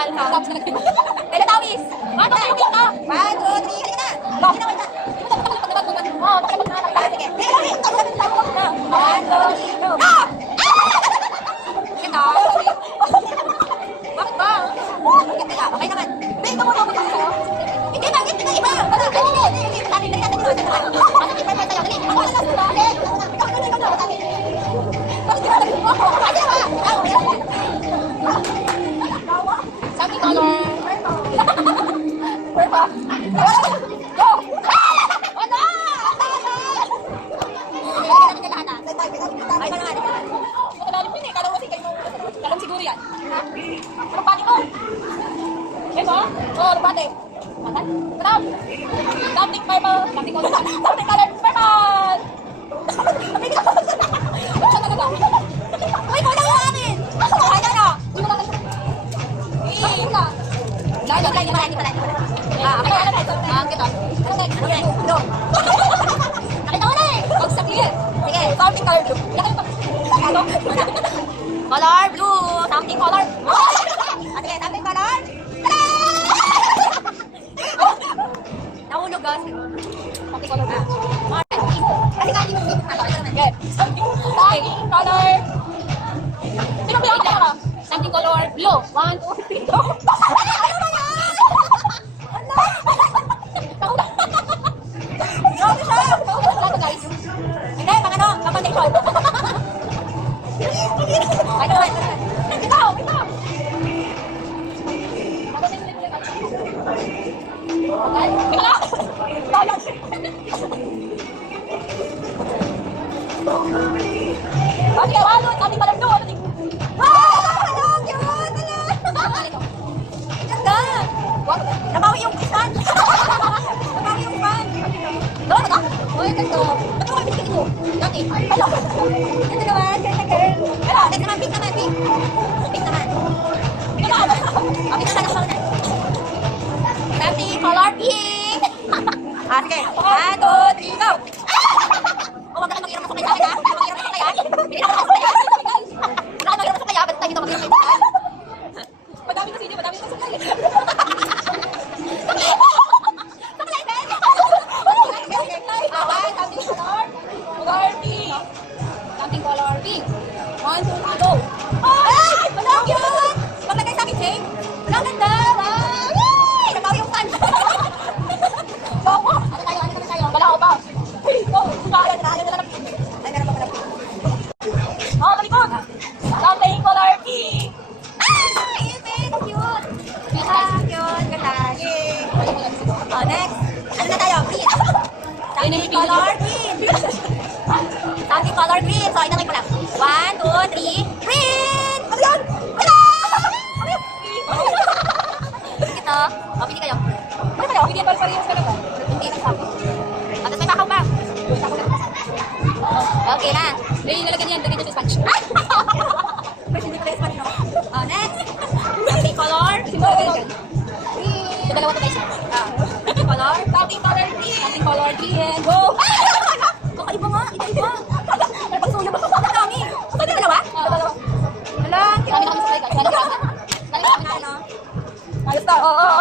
Bawal. Teletawis. Ano yung kita? 1, 2, 3. Halika na. Halika na. Oh, tapos na. Sige. 1, 2, 3, go. Ganda. Bakit ba? Okay naman. Wait, ito mo ba sa'yo? Hindi, bakit? Ito iba. Hindi. Sabi, dali natin ito. Ano yung perfect sa'yo? Dali. Ako na lang. Sabi color. Purple. Go! Wala! Ay, malalim. Malalim yun eh. Kala mo kasi kayo. Kalam siguro yan. Anong pati ko? Ito? Oo, anong pati? Matan? Sarap! Something purple. Something color. Something color. Purple! Ano talaga? Uy, kulang yung akin! Ay, ano? Uy, kulang lang. Uy, kulang. Hindi pala. Okay, ano na ito? Ito. Ano na ito? No. Nakita ko na eh. Huwag sabihin. Sige, something color blue. Ano? Color blue. Something color. Sige, something color. Nahulog kasi. Something color blue. Kasi kani mo dito na to. Something color. Sino ba yung ka? Something color blue. 1, 2, 3. Ano ba yan? Grabe siya! Wala to guys. Hindi, pang ano, kapandation. Ano? Ito! Okay? Wala! Wala! Okay, ano? Sabi pa lang doon. Ano? Cute! Ganda! Nabawi yung fan! Nabawi yung fan! Doon ka? Uy, ganda! Ba't mo kayo pinigil mo? Dati? Hello! Ganda naman, ganda girl! Pero, ganda naman, pink naman, pink! Pink naman! Pink naman! Okay, na lang na. Something color pink! Sige, 1, 2, 3, go! Huwag ka na mag-irang masukay sa akin ha! Mag-irang masukay ha! Hindi na ako masukay ha! Wala ka mag-irang masukay ha! Ba't tayo dito mag-irang masukay ha? Madami kasi hindi, madami masukay. Something color pink. 1, 2, 3, go! Ay! Ang cute! Paglagay sa akin, Jane. Ang ganda! Ay! Nabawi yung fan! Bako! Ano tayo? Bala ko ba? Go! Ay, meron pa pala. Oh, talikod! Something color pink! Ay! Ipin! Cute! Cute! Ganda! Yay! Oh, next! Ano na tayo? Green! Something color green! Something color green! So, inangay ko lang. 1, 2, 3, green! Ano yun? Wala! Ano yun? Ito. O, pili kayo. Ano kayo? Pili pa rin yung sa naman. Hindi na sabi. Tapos may pakaw ba? Okay na. May nalagyan yan. Dali na sa sponge. Pero hindi ko na yung sponge, no? Oh, next. Something color. Green. Yung dalawa ito guys. Color. Something color green. Something color green. Go! Kakaiba nga. Iba. Pagsuyo ba? Ang dami. Ito yung dalawa? Dalawa. Wala. Marami na kami sa guys. Dalawa. Ayos na. Oo.